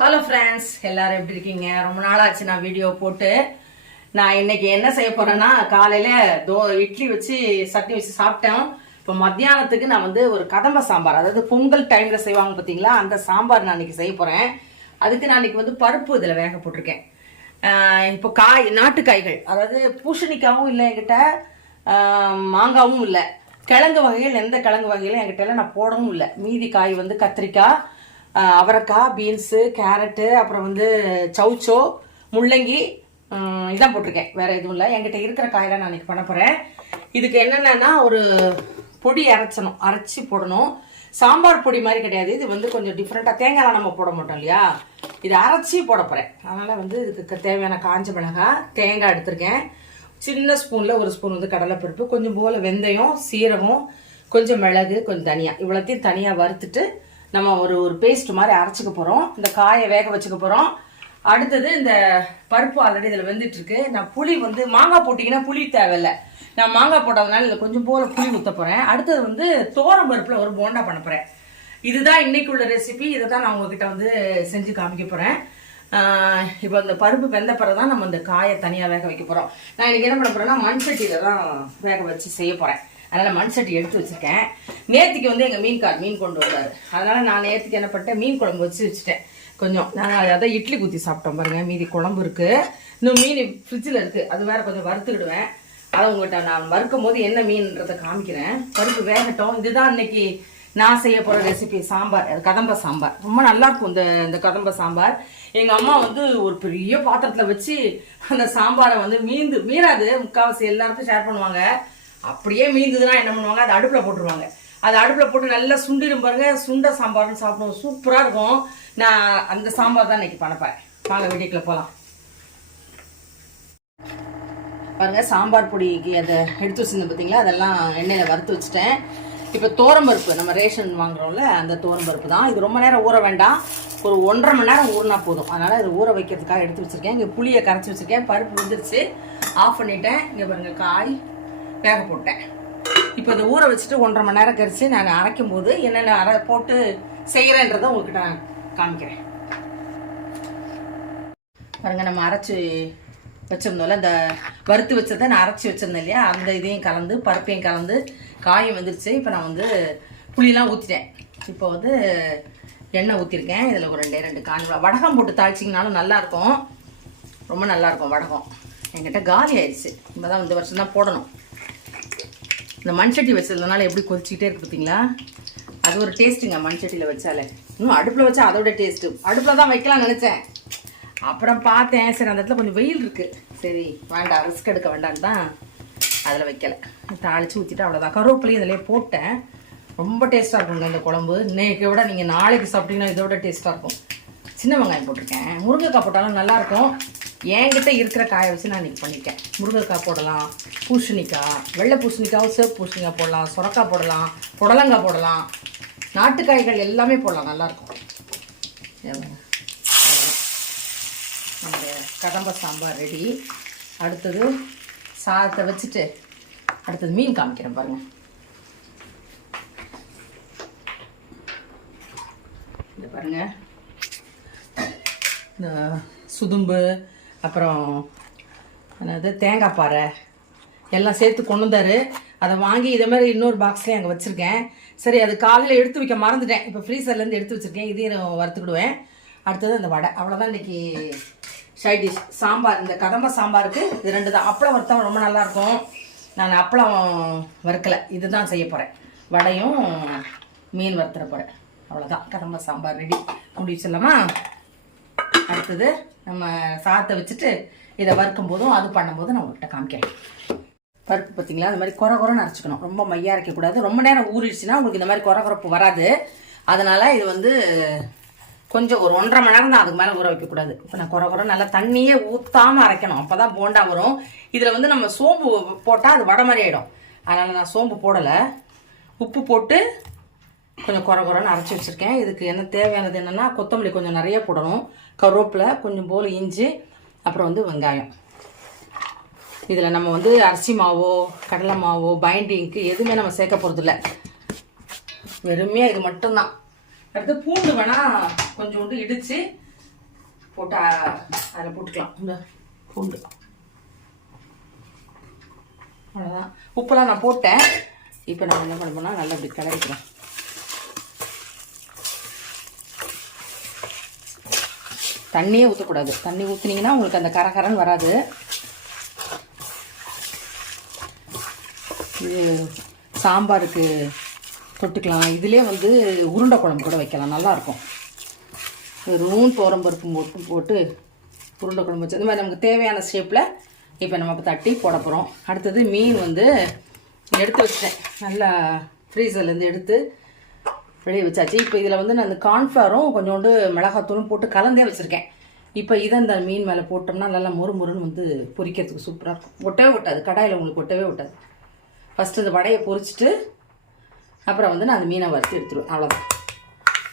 Hello friends, எல்லாரும் எப்படி இருக்கீங்க? ரொம்ப நாளாச்சு நான் வீடியோ போட்டு. நான் இன்னைக்கு என்ன செய்ய போறேன்னா, காலையில இட்லி வச்சு சட்னி வச்சு சாப்பிட்டேன். இப்போ மத்தியானத்துக்கு நான் வந்து ஒரு கதம்ப சாம்பார், அதாவது பொங்கல் டைம்ல செய்வாங்க பார்த்தீங்களா, அந்த சாம்பார் நான் இன்னைக்கு செய்ய போறேன். அதுக்கு நான் இன்னைக்கு வந்து பருப்பு இதில் வேக போட்டிருக்கேன். இப்போ நாட்டு காய்கள், அதாவது பூசணிக்காவும் இல்லை என்கிட்ட, மாங்காவும் இல்லை, கிழங்கு வகைகள் எந்த கிழங்கு வகையிலும் என்கிட்ட நான் போடவும் இல்லை. மீதி காய் வந்து கத்திரிக்காய், அவரைக்காய், பீன்ஸு, கேரட்டு, அப்புறம் வந்து சவுச்சோ, முள்ளங்கி, இதான் போட்டிருக்கேன். வேற எதுவும் இல்லை. என்கிட்ட இருக்கிற காயெல்லாம் நான் இன்னைக்கு பண்ண போகிறேன். இதுக்கு என்னென்னா ஒரு பொடி அரைச்சி போடணும். சாம்பார் பொடி மாதிரி கிடையாது, இது வந்து கொஞ்சம் டிஃப்ரெண்ட்டாக. தேங்காய்லாம் நம்ம போட மாட்டோம் இல்லையா, இது அரைச்சி போட போகிறேன். அதனால் வந்து இதுக்கு தேவையான காஞ்ச மிளகாய், தேங்காய் எடுத்திருக்கேன். சின்ன ஸ்பூனில் ஒரு ஸ்பூன் வந்து கடலைப்பருப்பு, கொஞ்சம் போல் வெந்தயம், சீரகம், கொஞ்சம் மிளகு, கொஞ்சம் தனியா, இவ்வளோத்தையும் தனியாக வறுத்துட்டு நம்ம ஒரு பேஸ்ட் மாதிரி அரைச்சிக்க போகிறோம். இந்த காயை வேக வச்சுக்க போகிறோம். அடுத்தது இந்த பருப்பு ஆல்ரெடி இதில் வெந்துட்டு இருக்கு. நான் புளி வந்து மாங்காய் போட்டிங்கன்னா புளி தேவையில்லை, நான் மாங்காய் போட்டதுனால இதில் கொஞ்சம் போல புளி ஊற்ற போகிறேன். அடுத்தது வந்து தோரம் பருப்பில் ஒரு போண்டா பண்ண போகிறேன். இதுதான் இன்னைக்கு உள்ள ரெசிபி. இதை தான் நான் உங்ககிட்ட வந்து செஞ்சு காமிக்க போகிறேன். இப்போ இந்த பருப்பு வெந்த பிறகு தான் நம்ம இந்த காயை தனியாக வேக வைக்க போகிறோம். நான் இன்னைக்கு என்ன பண்ண போகிறேன்னா, மண் சட்டியில் தான் வேக வச்சு செய்ய போகிறேன். அதனால் மண் சட்டி எடுத்து வச்சுருக்கேன். நேற்றுக்கு வந்து எங்கள் மீன் கொண்டு வந்தார். அதனால் நான் நேற்றுக்கு என்ன பண்ணிட்டேன், மீன் குழம்பு வச்சுட்டேன். கொஞ்சம் நாங்கள் அதை இட்லி ஊற்றி சாப்பிட்டோம் பாருங்கள். மீதி குழம்பு இருக்குது, இன்னும் மீன் ஃப்ரிட்ஜில் இருக்குது. அது வேறு கொஞ்சம் வறுத்துக்கிடுவேன். அதை உங்கள்கிட்ட நான் வறுக்கும் போது என்ன மீன்ன்றதை காமிக்கிறேன். பருப்பு வேகட்டும். இதுதான் இன்னைக்கு நான் செய்ய போகிற ரெசிபி, சாம்பார், கதம்ப சாம்பார். ரொம்ப நல்லாயிருக்கும் இந்த கதம்ப சாம்பார். எங்கள் அம்மா வந்து ஒரு பெரிய பாத்திரத்தில் வச்சு அந்த சாம்பாரை வந்து மீறாது, முக்கால்வாசி எல்லாருக்கும் ஷேர் பண்ணுவாங்க. அப்படியே மீந்ததுன்னா என்ன பண்ணுவாங்க, அதை அடுப்பில் போட்டுருவாங்க. அதை அடுப்பில் போட்டு நல்லா சுண்டிடும் பாருங்க. சுண்ட சாம்பார்னு சாப்பிடுவோம், சூப்பராக இருக்கும். நான் அந்த சாம்பார் தான் இன்னைக்கு பண்ணப்பேன். வாங்க வீட்டுக்குள்ள போகலாம். பாருங்க, சாம்பார் பொடிக்கு அதை எடுத்து வச்சுருந்தேன் பார்த்தீங்களா, அதெல்லாம் எண்ணெயில் வறுத்து வச்சுட்டேன். இப்போ தோரம்பருப்பு, நம்ம ரேஷன் வாங்குறோம்ல, அந்த தோரம்பருப்பு தான். இது ரொம்ப நேரம் ஊற வேண்டாம், ஒரு 1.5 மணி நேரம் ஊறினா போதும். அதனால் இது ஊற வைக்கிறதுக்காக எடுத்து வச்சுருக்கேன். இங்கே புளியை கரைச்சி வச்சுருக்கேன். பருப்பு வந்துருச்சு, ஆஃப் பண்ணிட்டேன். இங்கே பாருங்க, காய் வேக போட்டேன். இப்போ இதை ஊற வச்சுட்டு 1.5 மணி நேரம் கழிச்சு நான் அரைக்கும் போது என்னென்ன போட்டு செய்கிறேன்றதை உங்ககிட்ட நான் காமிக்கிறேன். பாருங்க, நம்ம அரைச்சி வச்சிருந்தோம்ல, இந்த வறுத்து வச்சதை நான் அரைச்சி வச்சிருந்தேன் இல்லையா, அந்த இதையும் கலந்து பருப்பையும் கலந்து காயும் வந்துருச்சு. இப்போ நான் வந்து புளியெலாம் ஊற்றிட்டேன். இப்போ வந்து எண்ணெய் ஊற்றிருக்கேன். இதில் ஒரு 2 காஞ்சி வடகம் போட்டு தாளிச்சிங்கனாலும் நல்லாயிருக்கும், ரொம்ப நல்லாயிருக்கும். வடகம் என்கிட்ட காலி ஆயிடுச்சு. இப்போ தான் இந்த வருஷம் தான் போடணும். இந்த மண் சட்டி வச்சதுனால எப்படி கொதிச்சுக்கிட்டே இருக்கு பார்த்தீங்களா, அது ஒரு டேஸ்ட்டுங்க. மண் சட்டியில் வச்சாலே, இன்னும் அடுப்பில் வச்சா அதோட டேஸ்ட்டு. அடுப்பில் தான் வைக்கலாம்னு நினச்சேன், அப்புறம் பார்த்தேன் சரி அந்த இடத்துல கொஞ்சம் வெயில் இருக்குது, சரி வேண்டாம் ரிஸ்க் எடுக்க வேண்டான்னு தான் அதில் வைக்கலை. தாளித்து ஊற்றிட்டு அவ்வளோதான். கருவேப்பிலையும் இதிலே போட்டேன். ரொம்ப டேஸ்ட்டாக இருக்குங்க இந்த குழம்பு. இன்னைக்கு விட நீங்கள் நாளைக்கு சாப்பிட்டீங்கன்னா இதோட டேஸ்ட்டாக இருக்கும். சின்ன வெங்காயம் போட்டிருக்கேன். முருங்கைக்காய் போட்டாலும் நல்லாயிருக்கும். என்கிட்ட இருக்கிற காயை வச்சு நான் இன்றைக்கி பண்ணியிருக்கேன். முருங்கைக்காய் போடலாம், பூசணிக்காய், வெள்ளை பூசணிக்காவும் சிவப்பு பூசணிக்காய் போடலாம், சொரக்காய் போடலாம், புடலங்காய் போடலாம், நாட்டுக்காய்கள் எல்லாமே போடலாம், நல்லாயிருக்கும். நம்முடைய கதம்ப சாம்பார் ரெடி. அடுத்தது சாதத்தை வச்சுட்டு அடுத்தது மீன் காமிக்கிறேன் பாருங்கள். இது பாருங்கள், இந்த சுதும்பு, அப்புறம் என்னது தேங்காய் பாறை எல்லாம் சேர்த்து கொண்டு வந்தார். அதை வாங்கி இதே மாதிரி இன்னொரு பாக்ஸ்லேயே அங்கே வச்சுருக்கேன். சரி, அது காலையில் எடுத்து வைக்க மறந்துட்டேன். இப்போ ஃப்ரீசர்லேருந்து எடுத்து வச்சுருக்கேன். இதையும் வறுத்துக்கிடுவேன். அடுத்தது அந்த வடை, அவ்வளோதான் இன்றைக்கி சைட் டிஷ். சாம்பார், இந்த கதம்ப சாம்பாருக்கு இது 2 தான். அப்பளம் வறுத்தா ரொம்ப நல்லாயிருக்கும். நான் அப்பளம் வறுக்கலை, இது தான் செய்ய போகிறேன். வடையும் மீன் வறுத்துற போகிறேன். அவ்வளோதான், கதம்ப சாம்பார் ரெடி. முடி வச்சிடலாமா? அடுத்தது நம்ம சாதத்தை வச்சுட்டு இதை வறுக்கும் போதும் அது பண்ணும்போது நான் உங்கள்கிட்ட காமிக்கிறேன். பருப்பு பார்த்தீங்களா, அது மாதிரி குறன்னு அரைச்சிக்கணும். ரொம்ப மையாக அரைக்கக்கூடாது. ரொம்ப நேரம் ஊறிடுச்சுன்னா உங்களுக்கு இந்த மாதிரி குறப்பு வராது. அதனால் இது வந்து கொஞ்சம் ஒரு 1.5 மணி நேரம் தான், அதுக்கு மேலே ஊற வைக்கக்கூடாது. இப்போ நான் குறை நல்லா தண்ணியே ஊற்றாமல் அரைக்கணும், அப்போ தான் போண்டா வரும். இதில் வந்து நம்ம சோம்பு போட்டால் அது வடை மாதிரி ஆகிடும். அதனால் நான் சோம்பு போடலை. உப்பு போட்டு கொஞ்சம் குறன்னு அரைச்சி வச்சுருக்கேன். இதுக்கு என்ன தேவையானது என்னென்னா, கொத்தமல்லி கொஞ்சம் நிறைய போடணும், கருவேப்பிலை, கொஞ்சம் போல் இஞ்சி, அப்புறம் வந்து வெங்காயம். இதில் நம்ம வந்து அரிசி மாவோ கடலை மாவோ பைண்டிங்க்கு எதுவுமே நம்ம சேர்க்க போகிறதில்ல, வெறுமையாக இது மட்டும்தான். அடுத்து பூண்டு வேணால் கொஞ்சோண்டு இடித்து போட்டு அதில் போட்டுக்கலாம். இந்த பூண்டு அவ்வளோதான். உப்பெல்லாம் நான் போட்டேன். இப்போ நான் என்ன பண்ண நல்லா இப்படி கிளறிக்கலாம். தண்ணியே ஊற்றக்கூடாது. தண்ணி ஊற்றுனீங்கன்னா உங்களுக்கு அந்த கரகரன்னு வராது. இது சாம்பாருக்கு தொட்டுக்கலாம். இதுலேயே வந்து உருண்டை குழம்பு கூட வைக்கலாம், நல்லாயிருக்கும். வெறும் பருப்பு போட்டு உருண்டை குழம்பு வச்சு இந்த மாதிரி நமக்கு தேவையான ஷேப்பில் இப்போ நம்ம தட்டி போட போகிறோம். அடுத்தது மீன் வந்து எடுத்து வச்சிட்டேன். நல்லா ஃப்ரீசர்லேருந்து எடுத்து வெளியே வச்சாச்சு. இப்போ இதில் வந்து நான் இந்த கார்ன்ஃப்ளவரும் கொஞ்சோண்டு மிளகாத்தூளும் போட்டு கலந்தே வச்சுருக்கேன். இப்போ இதை இந்த மீன் மேலே போட்டோம்னா நல்லா முறுமுறுன்னு வந்து பொரிக்கிறதுக்கு சூப்பராக இருக்கும். ஒட்டவே ஒட்டாது, கடாயில் உங்களுக்கு ஒட்டவே ஒட்டாது. ஃபஸ்ட்டு இந்த வடையை பொரிச்சிட்டு அப்புறம் வந்து நான் அந்த மீனை வறுத்து எடுத்துருவேன். அவ்வளோதான்.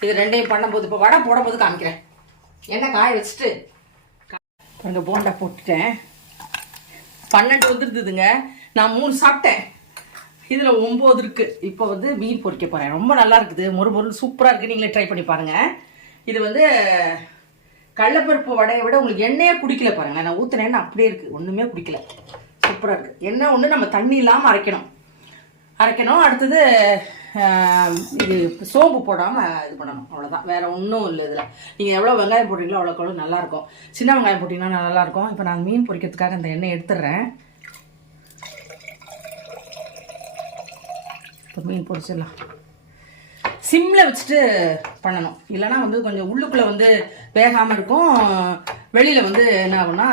இது ரெண்டையும் பண்ணும்போது இப்போ வடை போடும்போது காமிக்கிறேன். எண்ணெய் காய வச்சுட்டு கொஞ்சம் போண்டா போட்டுட்டேன். 12 வந்துருதுங்க. நான் 3 சாப்பிட்டேன். இதில் 9 இருக்குது. இப்போ வந்து மீன் பொரிக்க போகிறேன். ரொம்ப நல்லா இருக்குது, மொறு சூப்பராக இருக்குது. நீங்களே ட்ரை பண்ணி பாருங்கள். இது வந்து கடலைப்பருப்பு வடையை விட உங்களுக்கு எண்ணெயே குடிக்கல பாருங்கள். நான் ஊற்றின எண்ணெய் அப்படியே இருக்குது, ஒன்றுமே குடிக்கல. சூப்பராக இருக்குது. எண்ணெய் ஒன்று நம்ம தண்ணி இல்லாமல் அரைக்கணும். அடுத்தது இது சோம்பு போடாமல் இது பண்ணணும். அவ்வளோதான், வேறு ஒன்றும் இல்லை. இதில் நீங்கள் எவ்வளோ வெங்காயம் போடுறீங்களோ அவ்வளோக்கு நல்லாயிருக்கும். சின்ன வெங்காயம் போட்டிங்கன்னா நல்லாயிருக்கும். இப்போ நான் மீன் பொரிக்கிறதுக்காக அந்த எண்ணெய் எடுத்துடுறேன். இப்போ மீன் பொரிச்சிடலாம். சிம்மில் வச்சுட்டு பண்ணணும், இல்லைனா வந்து கொஞ்சம் உள்ளுக்குள்ளே வந்து வேகாமல் இருக்கும், வெளியில் வந்து என்ன ஆகும்னா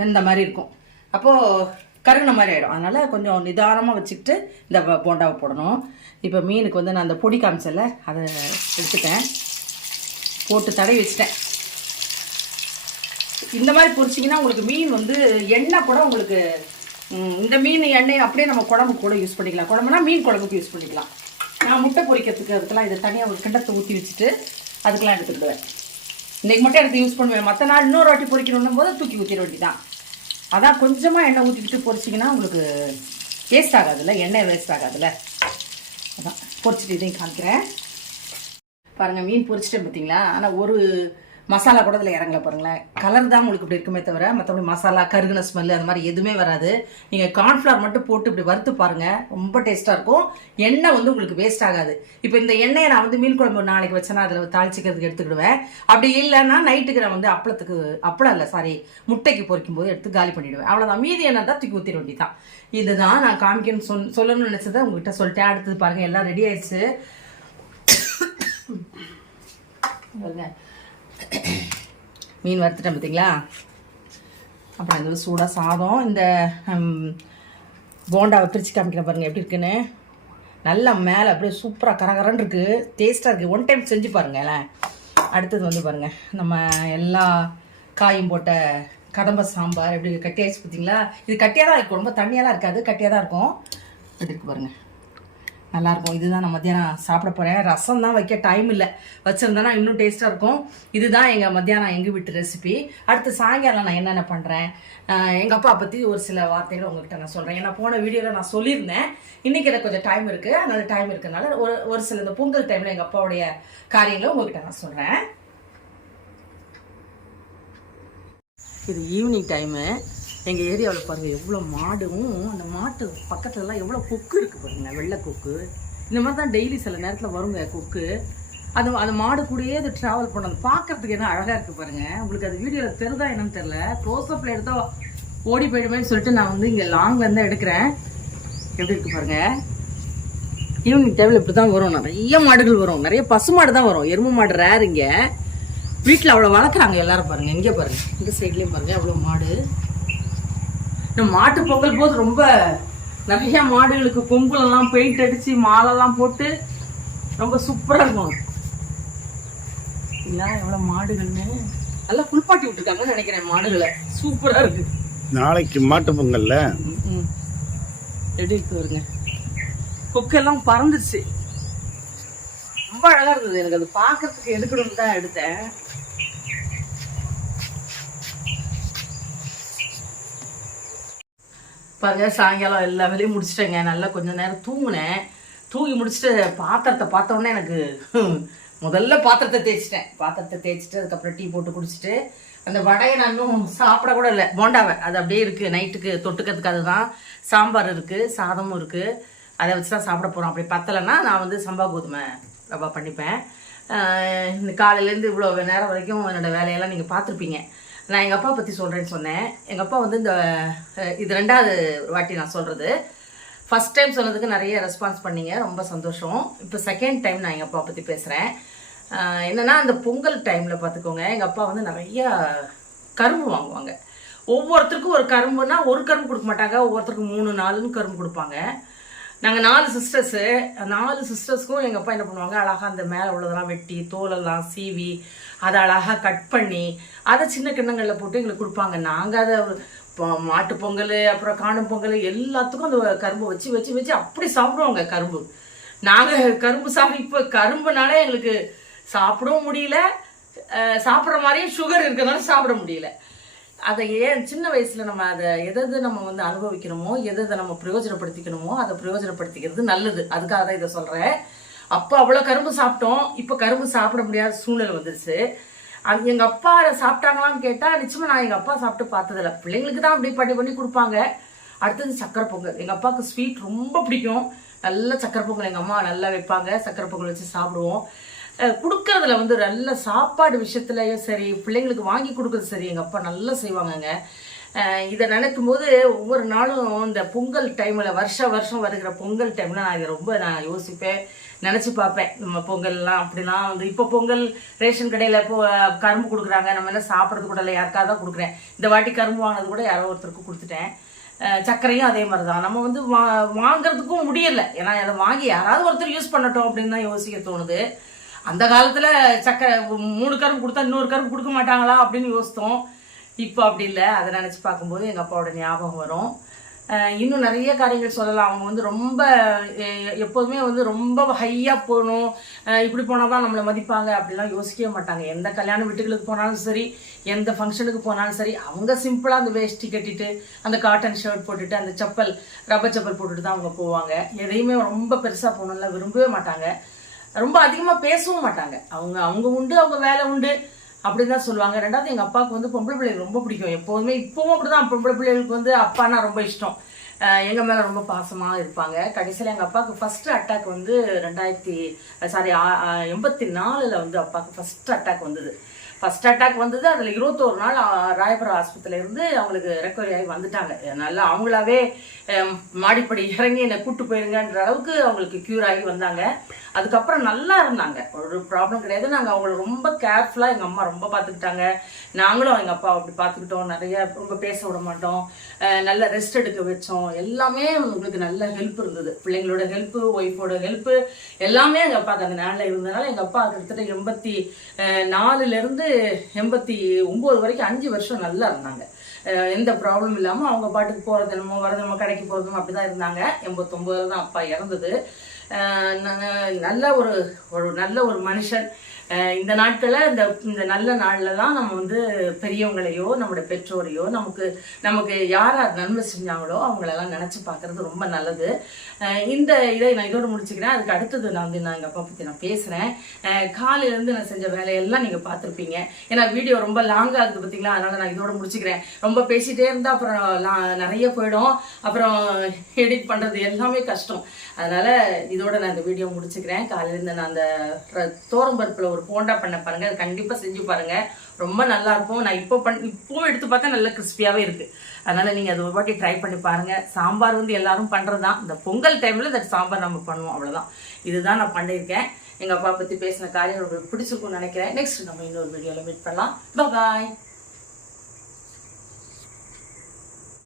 வெந்த மாதிரி இருக்கும், அப்போது கருகின மாதிரி ஆகிடும். அதனால் கொஞ்சம் நிதானமாக வச்சுக்கிட்டு இந்த போண்டாவை போடணும். இப்போ மீனுக்கு வந்து நான் அந்த பொடி காமிச்சல அதை எடுத்துட்டேன், போட்டு தடவி வச்சுட்டேன். இந்த மாதிரி பொரிச்சிங்கன்னா உங்களுக்கு மீன் வந்து எண்ணெய் கூட உங்களுக்கு இந்த மீன் எண்ணெய் அப்படியே நம்ம குழம்புக்கு கூட யூஸ் பண்ணிக்கலாம். குழம்புனா மீன் குழம்புக்கு யூஸ் பண்ணிக்கலாம். நான் முட்டை பொரிக்கிறதுக்கு அதுக்கெல்லாம் இதை தனியாக ஒரு கிண்டத்தை ஊற்றி வச்சுட்டு அதுக்கெல்லாம் எடுத்துக்கிடுவேன். இன்றைக்கி மட்டும் எடுத்து யூஸ் பண்ணுவேன். மற்ற நாள் இன்னொரு வாட்டி பொரிக்கணும் போது தூக்கி ஊற்றிட வேண்டி தான். அதான் கொஞ்சமாக எண்ணெய் ஊற்றிக்கிட்டு பொரிச்சிங்கன்னா உங்களுக்கு வேஸ்ட் ஆகாதுல்ல, எண்ணெய் வேஸ்ட் ஆகாதுல்ல. அதான் பொரிச்சிட்டு இதையும் காமிக்கிறேன் பாருங்கள். மீன் பொரிச்சிட்டேன் பார்த்தீங்களா. ஆனால் ஒரு மசாலா கூட இதில் இறங்கல பாருங்களேன். கலர் தான் உங்களுக்கு இப்படி இருக்குமே தவிர மற்றபடி மசாலா கருகுன ஸ்மெல் அந்த மாதிரி எதுவுமே வராது. நீங்கள் கார்ன்ஃப்ளவர் மட்டும் போட்டு இப்படி வறுத்து பாருங்கள், ரொம்ப டேஸ்ட்டாக இருக்கும். எண்ணெய் வந்து உங்களுக்கு வேஸ்ட் ஆகாது. இப்போ இந்த எண்ணெயை நான் வந்து மீன் குழம்பு நாளைக்கு வச்சேன்னா அதில் தாளிச்சிக்கிறதுக்கு எடுத்துக்கிடுவேன். அப்படி இல்லைன்னா நைட்டுக்கு நான் வந்து முட்டைக்கு பொரிக்கும் போது எடுத்து காலி பண்ணிவிடுவேன். அவ்வளோதான். மீதி எண்ணெய் தான் தூக்கி ஊற்றிட வேண்டியதான். இதுதான் நான் காமிக்கணும்னு சொல்லணும்னு நினச்சதை உங்ககிட்ட சொல்லிட்டேன். அடுத்தது பாருங்கள், எல்லாம் ரெடி ஆயிடுச்சு. மீன் வறுத்துட்டேன் பார்த்தீங்களா. அப்புறம் இந்த சூடாக சாதம், இந்த போண்டாவை பிரித்து காமிக்கிறேன் பாருங்கள் எப்படி இருக்குன்னு. நல்லா மேலே அப்படியே சூப்பராக கரகரன்னு இருக்குது, டேஸ்ட்டாக இருக்குது. ஒன் டைம் செஞ்சு பாருங்கள். அடுத்தது வந்து பாருங்கள், நம்ம எல்லா காயும் போட்ட கதம்ப சாம்பார் எப்படி கட்டியாச்சு பார்த்தீங்களா. இது கட்டியாக தான் இருக்கும், ரொம்ப தண்ணியெல்லாம் இருக்காது, கட்டியாக தான் இருக்கும். எப்படி இருக்கு பாருங்கள், நல்லாயிருக்கும். இதுதான் நான் மத்தியானம் சாப்பிட போகிறேன். ரசம் தான் வைக்க டைம் இல்லை, வச்சுருந்தேன்னா இன்னும் டேஸ்ட்டாக இருக்கும். இதுதான் எங்கள் மத்தியானம் எங்கள் வீட்டு ரெசிபி. அடுத்து சாயங்காலம் நான் என்னென்ன பண்ணுறேன், எங்கள் அப்பா பற்றி ஒரு சில வார்த்தைகள் உங்கள்கிட்ட நான் சொல்கிறேன். ஏன்னா போன வீடியோவில் நான் சொல்லியிருந்தேன். இன்றைக்கி எனக்கு கொஞ்சம் டைம் இருக்குது, அதனால் டைம் இருக்கிறதுனால ஒரு சில இந்த பொங்கல் டைமில் எங்கள் அப்பாவுடைய காரியங்களை உங்கள்கிட்ட நான் சொல்கிறேன். இது ஈவினிங் டைமு. எங்கள் ஏரியாவில் பாருங்கள் எவ்வளோ மாடும், அந்த மாட்டு பக்கத்துலலாம் எவ்வளோ கொக்கு இருக்குது பாருங்கள், வெள்ளை கொக்கு. இந்த மாதிரி தான் டெய்லி சில நேரத்தில் வருங்க கொக்கு. அந்த மாடு கூடயே அது ட்ராவல் பண்ணது பார்க்கறதுக்கு என்ன அழகாக இருக்குது பாருங்கள். உங்களுக்கு அது வீடியோவில் தெரிதா என்னன்னு தெரில, க்ளோஸ்அப்பில் எடுத்தால் ஓடி போயிடுமேன்னு சொல்லிட்டு நான் வந்து இங்கே லாங்லேருந்து எடுக்கிறேன். எப்படி இருக்குது பாருங்கள். ஈவினிங் டைமில் இப்படி தான் வரும், நிறைய மாடுகள் வரும், நிறைய பசு மாடு தான் வரும், எருமை மாடு ரேர். இங்கே வீட்டில் அவ்வளோ வளர்க்குறாங்க எல்லாரும் பாருங்கள். இங்கே பாருங்கள், இந்த சைட்லேயும் பாருங்கள் அவ்வளோ மாடு. இந்த மாட்டு பொங்கல் போது ரொம்ப நிறைய மாடுகளுக்கு கொம்புலெல்லாம் பெயிண்ட் அடித்து மாலெல்லாம் போட்டு ரொம்ப சூப்பராக இருக்கும். இல்லை எவ்வளோ மாடுகள்னு நல்லா குளிப்பாட்டி விட்டுருக்காங்கன்னு நினைக்கிறேன். மாடுகளை சூப்பராக இருக்கு. நாளைக்கு மாட்டு பொங்கல்ல எப்படி இருக்கு வருங்க. கொக்கெல்லாம் பறந்துருச்சு, ரொம்ப அழகாக இருந்தது. எனக்கு அது பார்க்கறதுக்கு எடுக்கணும்னு தான் எடுத்தேன். பாருங்க, சாயங்காலம் எல்லா வேலையும் முடிச்சிட்டேங்க. நல்லா கொஞ்சம் நேரம் தூங்கினேன். தூங்கி முடிச்சுட்டு பாத்திரத்தை பார்த்தோன்னே எனக்கு முதல்ல பாத்திரத்தை தேய்ச்சிட்டு அதுக்கப்புறம் டீ போட்டு குடிச்சிட்டு அந்த வடையை நான் இன்னும் சாப்பிட கூட இல்லை, போண்டாவை அது அப்படியே இருக்குது. நைட்டுக்கு தொட்டுக்கிறதுக்கு அதுதான். சாம்பார் இருக்குது, சாதமும் இருக்குது. அதை வச்சு தான் சாப்பிட போகிறோம். அப்படி பத்தலைன்னா நான் வந்து சம்பா கோதுமை ரவா பண்ணிப்பேன். இந்த காலையிலேருந்து இவ்வளோ நேரம் வரைக்கும் என்னோடய வேலையெல்லாம் நீங்கள் பார்த்துருப்பீங்க. நான் எங்கள் அப்பா பற்றி சொல்கிறேன்னு சொன்னேன். எங்கள் அப்பா வந்து இது 2வது வாட்டி நான் சொல்கிறது. ஃபஸ்ட் டைம் சொன்னதுக்கு நிறைய ரெஸ்பான்ஸ் பண்ணீங்க, ரொம்ப சந்தோஷம். இப்போ செகண்ட் டைம் நான் எங்கள் அப்பா பற்றி பேசுகிறேன். என்னென்னா அந்த பொங்கல் டைமில் பார்த்துக்கோங்க, எங்கள் அப்பா வந்து நிறையா கரும்பு வாங்குவாங்க. ஒவ்வொருத்தருக்கும் ஒரு கரும்புனா ஒரு கரும்பு கொடுக்க மாட்டாங்க, ஒவ்வொருத்தருக்கும் 3-4 கரும்பு கொடுப்பாங்க. நாங்கள் 4 சிஸ்டர்ஸு. 4 சிஸ்டர்ஸ்க்கும் எங்கள் அப்பா என்ன பண்ணுவாங்க, அழகாக அந்த மேலே உள்ளதெல்லாம் வெட்டி தோலெல்லாம் சீவி அதை அழகாக கட் பண்ணி அதை சின்ன கிண்ணங்களில் போட்டு எங்களுக்கு கொடுப்பாங்க. நாங்கள் அதை மாட்டு பொங்கல் அப்புறம் காணும் பொங்கல் எல்லாத்துக்கும் அந்த கரும்பு வச்சு வச்சு வச்சு அப்படி சாப்பிடுவோங்க. கரும்பு நாங்கள் கரும்பு இப்போ கரும்புனாலே எங்களுக்கு சாப்பிடவும் முடியல, சாப்பிட்ற மாதிரியே சுகர் இருக்கிறதுனால சாப்பிட முடியல. அதை ஏன் சின்ன வயசில் நம்ம அதை எதை நம்ம வந்து அனுபவிக்கணுமோ எதை நம்ம பிரயோஜனப்படுத்திக்கணுமோ அதை பிரயோஜனப்படுத்திக்கிறது நல்லது. அதுக்காக தான் இதை சொல்கிறேன். அப்போ அவ்வளோ கரும்பு சாப்பிட்டோம், இப்போ கரும்பு சாப்பிட முடியாத சூழ்நிலை வந்துருச்சு. அது எங்கள் அப்பா சாப்பிட்டாங்களான்னு கேட்டால் நிச்சயமாக நான் எங்கள் அப்பா சாப்பிட்டு பார்த்ததில்ல. பிள்ளைங்களுக்கு தான் அப்படி பண்ணி கொடுப்பாங்க. அடுத்தது சக்கரை பொங்கல். எங்கள் அப்பாவுக்கு ஸ்வீட் ரொம்ப பிடிக்கும். நல்ல சக்கரை பொங்கல் எங்கள் அம்மா நல்லா வைப்பாங்க. சக்கரை பொங்கல் வச்சு சாப்பிடுவோம். கொடுக்கறதுல வந்து நல்ல சாப்பாடு விஷயத்துலையும் சரி, பிள்ளைங்களுக்கு வாங்கி கொடுக்குறது சரி, எங்கள் அப்பா நல்லா செய்வாங்கங்க. இதை நினைக்கும் போது ஒவ்வொரு நாளும் இந்த பொங்கல் டைமில் வருஷம் வருகிற பொங்கல் டைமில் நான் இதை ரொம்ப யோசிப்பேன், நினச்சி பார்ப்பேன். நம்ம பொங்கல்லாம் அப்படிலாம் வந்து இப்போ பொங்கல் ரேஷன் கடையில் இப்போ கரும்பு கொடுக்குறாங்க, நம்ம என்ன சாப்பிட்றது கூட இல்லை, யாருக்காக தான் கொடுக்குறேன். இந்த வாட்டி கரும்பு வாங்கினது கூட யாரோ ஒருத்தருக்கு கொடுத்துட்டேன். சர்க்கரையும் அதே மாதிரி தான். நம்ம வந்து வாங்குறதுக்கும் முடியலை, ஏன்னா அதை வாங்கி யாராவது ஒருத்தர் யூஸ் பண்ணட்டும் அப்படின்னு தான் யோசிக்க தோணுது. அந்த காலத்தில் சக்கரை 3 கரும்பு கொடுத்தா இன்னொரு கரும்பு கொடுக்க மாட்டாங்களா அப்படின்னு யோசித்தோம். இப்போ அப்படி இல்லை. அதை நினச்சி பார்க்கும்போது எங்கள் அப்பாவோட ஞாபகம் வரும். இன்னும் நிறைய காரியங்கள் சொல்லலாம். அவங்க வந்து ரொம்ப எப்போதுமே வந்து ரொம்ப ஹையாக போகணும், இப்படி போனால் தான் நம்மளை மதிப்பாங்க அப்படிலாம் யோசிக்கவே மாட்டாங்க. எந்த கல்யாண வீட்டுகளுக்கு போனாலும் சரி, எந்த ஃபங்க்ஷனுக்கு போனாலும் சரி, அவங்க சிம்பிளாக அந்த வேஷ்டி கட்டிட்டு அந்த காட்டன் ஷர்ட் போட்டுட்டு அந்த செப்பல் ரப்பர் செப்பல் போட்டுட்டு தான் அவங்க போவாங்க. எதையுமே ரொம்ப பெருசாக போகணும்லாம் விரும்பவே மாட்டாங்க. ரொம்ப அதிகமாக பேசவும் மாட்டாங்க. அவங்க உண்டு, அவங்க வேலை உண்டு அப்படின்னு தான் சொல்லுவாங்க. 2வது எங்கள் அப்பாவுக்கு வந்து பொம்பளை பிள்ளைகள் ரொம்ப பிடிக்கும். எப்போதுமே இப்போவும் அப்படி தான். பொம்பளை பிள்ளைகளுக்கு வந்து அப்பானா ரொம்ப இஷ்டம். எங்கள் மேலே ரொம்ப பாசமாக இருப்பாங்க. கடைசியில் எங்கள் அப்பாவுக்கு ஃபஸ்ட்டு அட்டாக் வந்து 84 வந்து அப்பாவுக்கு ஃபஸ்ட்டு அட்டாக் வந்தது. ஃபஸ்ட் அட்டாக் வந்தது. அதில் 21 நாள் ராயபுரம் ஆஸ்பத்திரியில இருந்து அவங்களுக்கு ரெக்கவரி ஆகி வந்துட்டாங்க. நல்லா அவங்களாவே மாடிப்படி இறங்கி என்னை கூட்டு போயிருங்கன்ற அளவுக்கு அவங்களுக்கு க்யூர் ஆகி வந்தாங்க. அதுக்கப்புறம் நல்லா இருந்தாங்க, ஒரு ப்ராப்ளம் கிடையாது. நாங்கள் அவங்கள ரொம்ப கேர்ஃபுல்லாக எங்கள் அம்மா ரொம்ப பார்த்துக்கிட்டாங்க. நாங்களும் எங்கள் அப்பா அப்படி பார்த்துக்கிட்டோம். நிறைய ரொம்ப பேச விட மாட்டோம், நல்ல ரெஸ்ட் எடுக்க வச்சோம். எல்லாமே உங்களுக்கு நல்ல ஹெல்ப் இருந்தது. பிள்ளைங்களோட ஹெல்ப்பு, ஒய்ஃபோட ஹெல்ப்பு எல்லாமே எங்கள் அப்பாவுக்கு அந்த நாளில் இருந்ததுனால எங்கள் அப்பா கிட்டத்தட்ட 84 89 வரைக்கும் 5 வருஷம் நல்லா இருந்தாங்க. எந்த ப்ராப்ளம் இல்லாமல் அவங்க பாட்டுக்கு போகிறது நம்ம வரது, நம்ம கடைக்கு போகிறதும் அப்படி தான் இருந்தாங்க. 89 தான் அப்பா இறந்தது. நல்ல ஒரு மனுஷன். இந்த நாட்களில் இந்த நல்ல நாளில் தான் நம்ம வந்து பெரியவங்களையோ நம்முடைய பெற்றோரையோ நமக்கு யார் நன்மை செஞ்சாங்களோ அவங்களெல்லாம் நினச்சி பார்க்கறது ரொம்ப நல்லது. இதை நான் இதோடு முடிச்சுக்கிறேன். அதுக்கு அடுத்தது நான் எங்கள் அப்பா பற்றி நான் பேசுகிறேன். காலையிலேருந்து நான் செஞ்ச வேலையெல்லாம் நீங்கள் பார்த்துருப்பீங்க. ஏன்னா வீடியோ ரொம்ப லாங்காக இருக்குது பார்த்தீங்களா, அதனால் நான் இதோட முடிச்சுக்கிறேன். ரொம்ப பேசிகிட்டே இருந்தால் அப்புறம் நிறைய போயிடும், அப்புறம் எடிட் பண்ணுறது எல்லாமே கஷ்டம். அதனால் இதோட நான் இந்த வீடியோ முடிச்சுக்கிறேன். காலையிலேருந்து நான் அந்த தோரம்பருப்பில் ஒரு போண்டா பண்ண பாருங்க, அது கண்டிப்பா செஞ்சு பாருங்க, ரொம்ப நல்லா இருக்கும். நான் இப்பவும் எடுத்து பார்த்தா நல்ல கிறிஸ்பியாவே இருக்கு. அதனால நீங்க அது ஒரு வாட்டி ட்ரை பண்ணி பாருங்க. சாம்பார் வந்து எல்லாரும் பண்றதுதான். இந்த பொங்கல் டைம்ல இந்த சாம்பார் நம்ம பண்ணுவோம், அவ்வளவுதான். இதுதான் நான் பண்ணியிருக்கேன். எங்க அப்பா பத்தி பேசின காரியம் உங்களுக்கு பிடிச்சிருக்கும்னு நினைக்கிறேன். நெக்ஸ்ட் நம்ம இன்னொரு வீடியோல மீட் பண்ணலாம். பாய்.